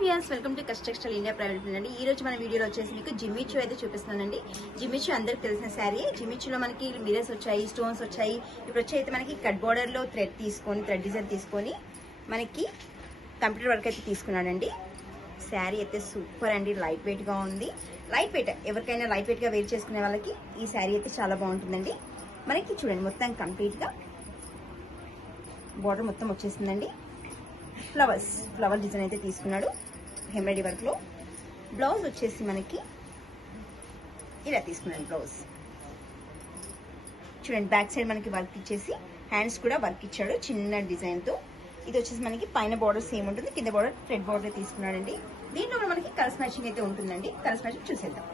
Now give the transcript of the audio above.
Viewers welcome to కస్ట్ textile India private limited అండి. ఈ రోజు మన వీడియోలో వచ్చేసి మీకు జిమ్మిచూ అయితే చూపిస్తున్నానండి. జిమ్మిచూ అందరికి తెలిసిన శారీ. జిమ్మిచూలో మనకి మిరర్స్ వచ్చాయి, స్టోన్స్ వచ్చాయి. ఇప్పుడు వచ్చి అయితే మనకి కట్ బోర్డర్ లో థ్రెడ్ డిజైన్ తీసుకొని మనకి కంప్యూటర్ వర్క్ అయితే తీసుకున్నానండి. శారీ అయితే సూపర్ అండి, లైట్ వెయిట్ గా ఉంది. లైట్ వెయిట్ ఎవరికైనా లైట్ వెయిట్ గా వేర్ చేసుకునే వాళ్ళకి ఈ శారీ అయితే చాలా బాగుంటుందండి. మనకి చూడండి మొత్తం కంప్లీట్ గా బోర్డర్ మొత్తం వచ్చేసిందండి. ఫ్లవర్ డిజైన్ అయితే తీసుకున్నాడు ఎంబ్రాయిడరీ వర్క్ లో. బ్లౌజ్ వచ్చేసి మనకి ఇలా తీసుకున్నాడు. బ్లౌజ్ చూడండి, బ్యాక్ సైడ్ మనకి వర్క్ ఇచ్చేసి హ్యాండ్స్ కూడా వర్క్ ఇచ్చాడు చిన్న డిజైన్ తో. ఇది వచ్చేసి మనకి పైన బార్డర్ సేమ్ ఉంటుంది, కింద బార్డర్ థ్రెడ్ బార్డర్ తీసుకున్నాడండి. దీంట్లో మనకి కలర్స్ మ్యాచింగ్ అయితే ఉంటుందండి. కలర్స్ మ్యాచింగ్ చూసేద్దాం.